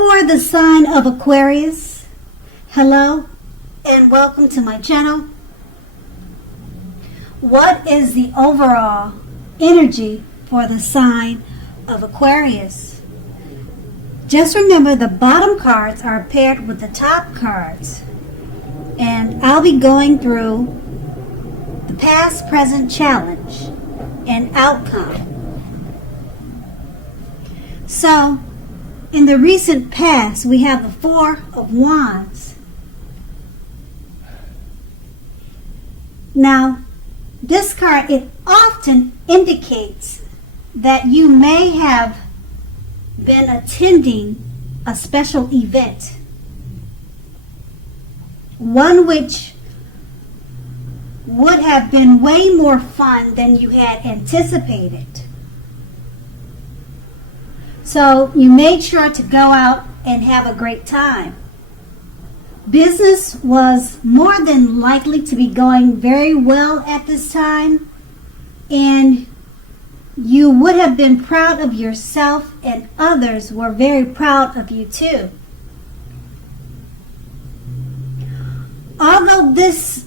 For the sign of Aquarius, hello and welcome to my channel. What is the overall energy for the sign of Aquarius? Just remember the bottom cards are paired with the top cards, and I'll be going through the past, present, challenge, and outcome. So, in the recent past, we have the Four of Wands. Now, this card, it often indicates that you may have been attending a special event, one which would have been way more fun than you had anticipated. So you made sure to go out and have a great time. Business was more than likely to be going very well at this time, and you would have been proud of yourself, and others were very proud of you too. Although this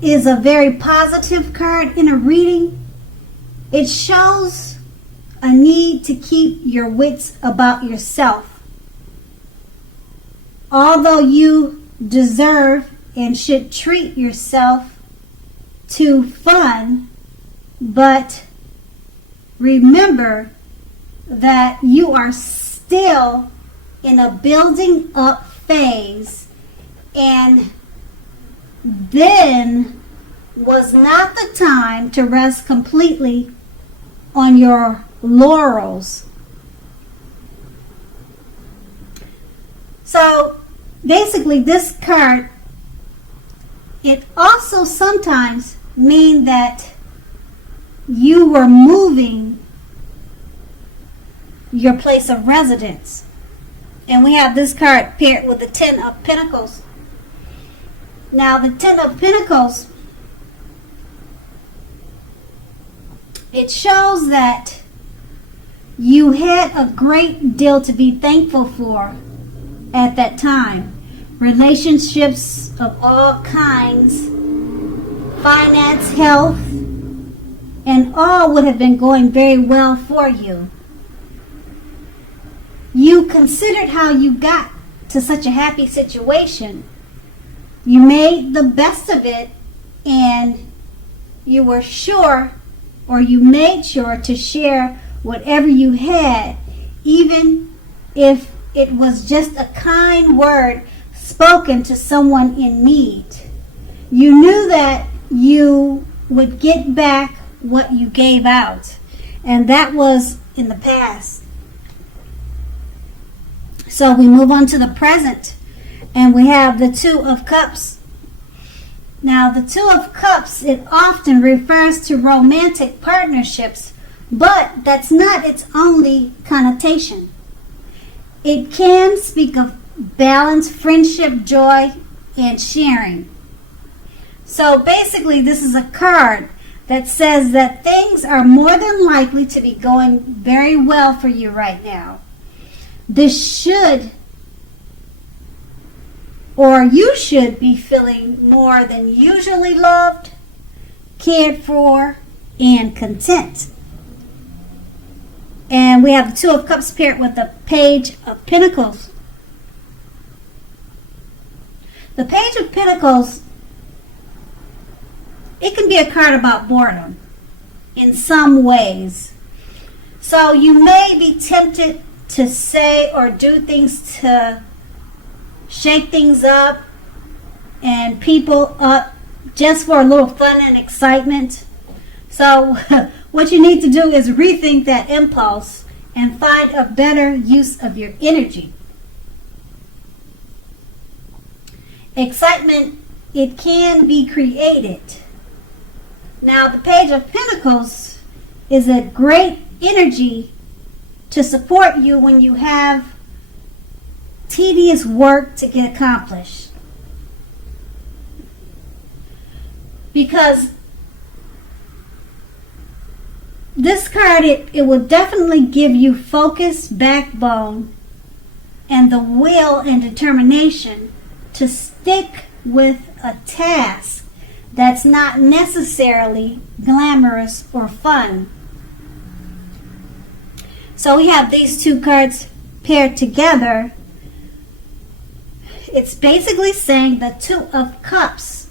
is a very positive card in a reading, it shows a need to keep your wits about yourself. Although you deserve and should treat yourself to fun, but remember that you are still in a building up phase, and then was not the time to rest completely on your laurels. So basically this card, it also sometimes means that you were moving your place of residence. And we have this card paired with the Ten of Pentacles. Now the Ten of Pentacles, it shows that you had a great deal to be thankful for at that time. Relationships of all kinds, finance, health, and all would have been going very well for you. You considered how you got to such a happy situation. You made the best of it, and you were sure, or you made sure to share whatever you had, even if it was just a kind word spoken to someone in need. You knew that you would get back what you gave out, and that was in the past. So we move on to the present, and we have the Two of Cups. Now the Two of Cups, it often refers to romantic partnerships, but that's not its only connotation. It can speak of balance, friendship, joy, and sharing. So basically this is a card that says that things are more than likely to be going very well for you right now. This should, or you should be feeling more than usually loved, cared for, and content. And we have the Two of Cups paired with the Page of Pentacles. The Page of Pentacles, it can be a card about boredom in some ways. So you may be tempted to say or do things to shake things up and people up just for a little fun and excitement. So what you need to do is rethink that impulse and find a better use of your energy. Excitement, it can be created. Now the Page of Pentacles is a great energy to support you when you have tedious work to get accomplished. Because this card, it will definitely give you focus, backbone, and the will and determination to stick with a task that's not necessarily glamorous or fun. So we have these two cards paired together. It's basically saying the Two of Cups.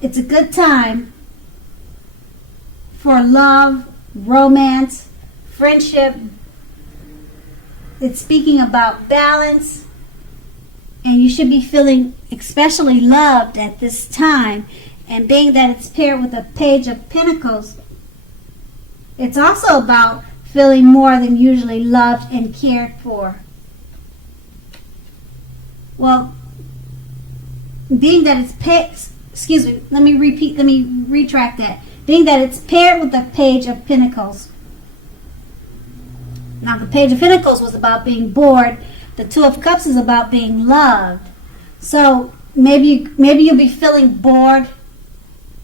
It's a good time for love, romance, friendship. It's speaking about balance, and you should be feeling especially loved at this time. And being that it's paired with a Page of Pentacles, it's also about feeling more than usually loved and cared for. Well, being that it's let me retract that. Being that it's paired with the Page of Pentacles. Now, the Page of Pentacles was about being bored. The Two of Cups is about being loved. So maybe you'll be feeling bored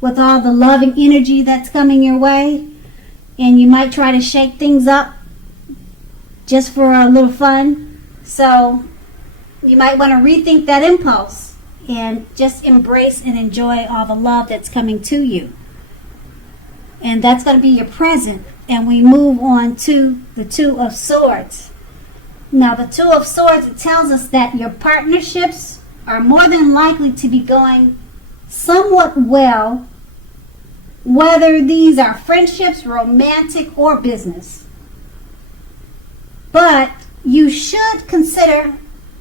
with all the loving energy that's coming your way, and you might try to shake things up just for a little fun. So you might want to rethink that impulse and just embrace and enjoy all the love that's coming to you. And that's going to be your present. And we move on to the Two of Swords. Now, the Two of Swords, it tells us that your partnerships are more than likely to be going somewhat well, whether these are friendships, romantic, or business. But you should consider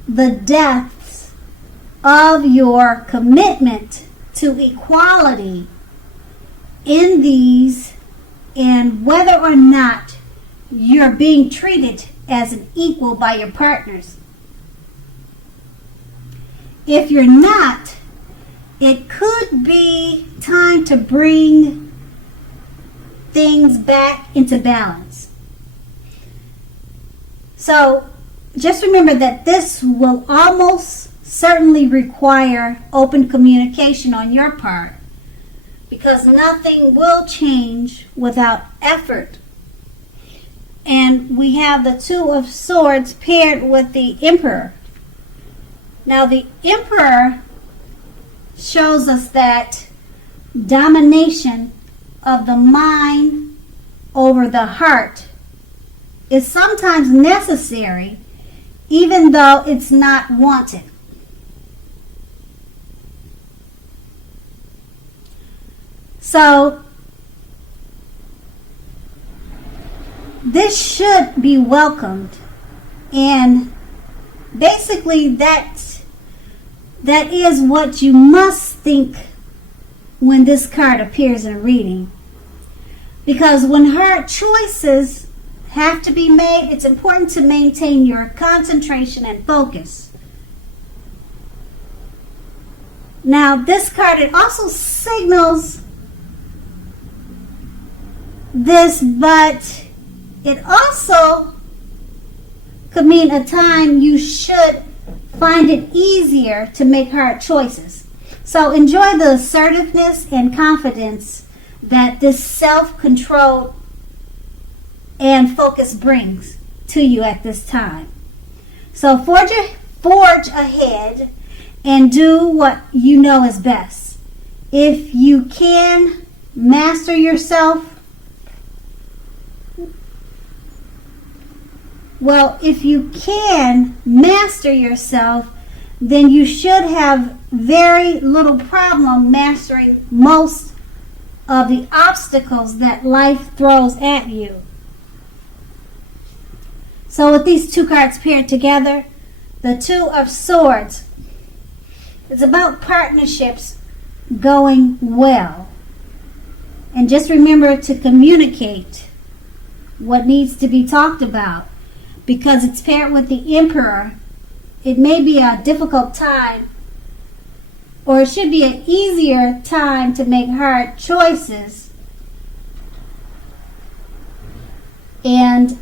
the depths of your commitment to equality in these, and whether or not you're being treated as an equal by your partners. If you're not, it could be time to bring things back into balance. So just remember that this will almost certainly require open communication on your part, because nothing will change without effort. And we have the Two of Swords paired with the Emperor. Now, the Emperor shows us that domination of the mind over the heart is sometimes necessary, even though it's not wanted. So this should be welcomed, and basically that is what you must think when this card appears in a reading. Because when hard choices have to be made, it's important to maintain your concentration and focus. Now, this card, it also signals this, but it also could mean a time you should find it easier to make hard choices. So enjoy the assertiveness and confidence that this self-control and focus brings to you at this time. So forge ahead and do what you know is best. If you can master yourself, then you should have very little problem mastering most of the obstacles that life throws at you. So with these two cards paired together, the Two of Swords, it's about partnerships going well. And just remember to communicate what needs to be talked about. Because it's paired with the Emperor, it may be a difficult time, or it should be an easier time to make hard choices. And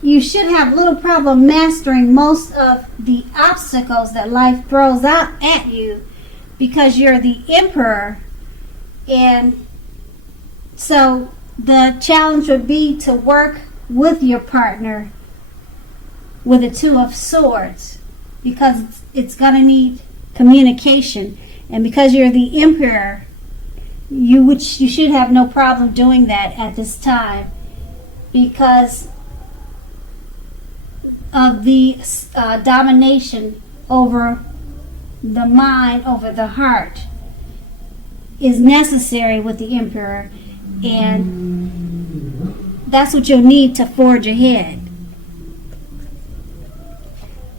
you should have little problem mastering most of the obstacles that life throws out at you, because you're the Emperor. And so the challenge would be to work with your partner with the Two of Swords, because it's going to need communication. And because you're the Emperor, you should have no problem doing that at this time, because of the domination over the mind, over the heart, is necessary with the Emperor, and that's what you'll need to forge ahead.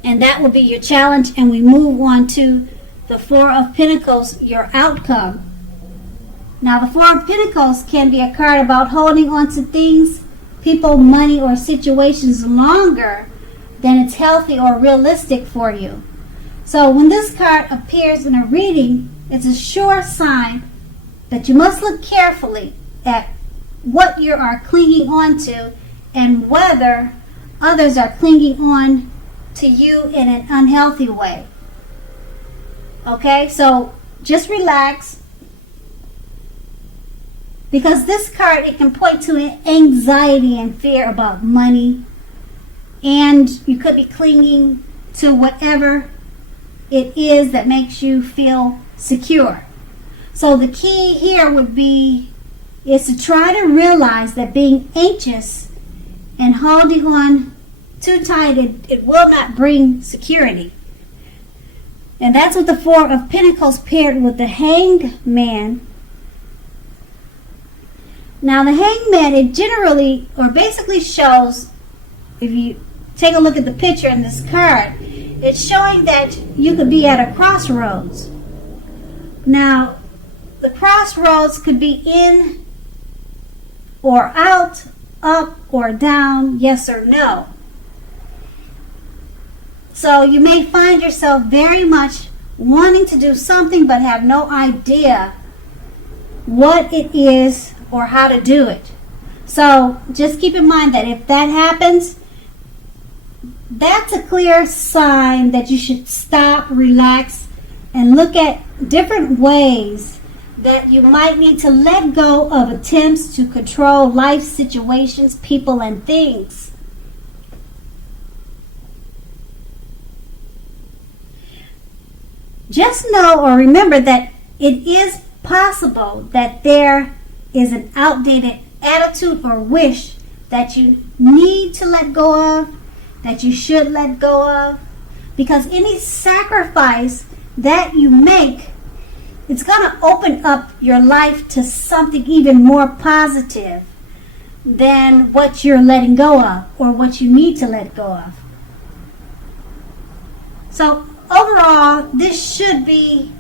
And that will be your challenge. And we move on to the Four of Pentacles, your outcome. Now, the Four of Pentacles can be a card about holding on to things, people, money, or situations longer than it's healthy or realistic for you. So when this card appears in a reading, it's a sure sign that you must look carefully at what you are clinging on to and whether others are clinging on to you in an unhealthy way. Okay, so just relax, because this card, it can point to anxiety and fear about money, and you could be clinging to whatever it is that makes you feel secure. So the key here is to try to realize that being anxious and holding on too tight, it will not bring security. And that's what the Four of Pentacles paired with the Hanged Man. Now the Hanged Man, it generally or basically shows, if you take a look at the picture in this card, it's showing that you could be at a crossroads. Now, the crossroads could be in or out, up or down, yes or no. So you may find yourself very much wanting to do something but have no idea what it is or how to do it. So just keep in mind that if that happens, that's a clear sign that you should stop, relax, and look at different ways that you might need to let go of attempts to control life situations, people, and things. Just know or remember that it is possible that there is an outdated attitude or wish that you need to let go of, that you should let go of, because any sacrifice that you make, it's going to open up your life to something even more positive than what you're letting go of or what you need to let go of. So overall, this should be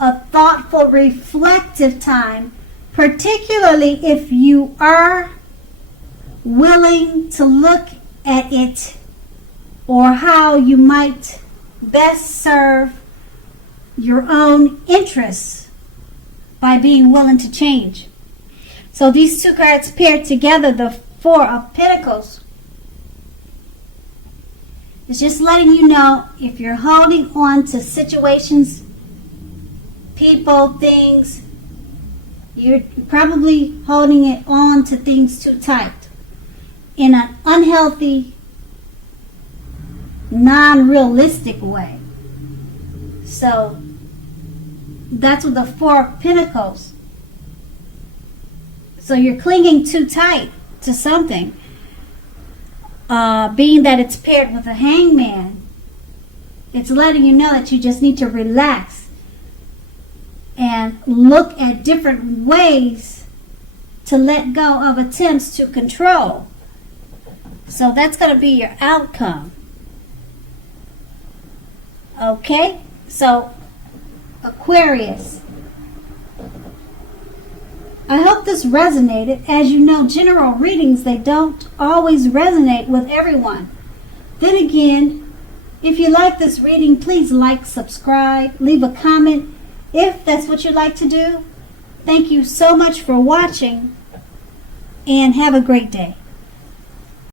a thoughtful, reflective time, particularly if you are willing to look at it or how you might best serve your own interests by being willing to change. So these two cards paired together, the Four of Pentacles, it's just letting you know if you're holding on to situations, people, things, you're probably holding it on to things too tight in an unhealthy, non-realistic way. So that's what the Four of Pentacles. So you're clinging too tight to something. Being that it's paired with a Hangman, it's letting you know that you just need to relax and look at different ways to let go of attempts to control. So that's going to be your outcome. Okay? So, Aquarius, I hope this resonated. As you know, general readings, they don't always resonate with everyone. Then again, if you like this reading, please like, subscribe, leave a comment if that's what you'd like to do. Thank you so much for watching, and have a great day.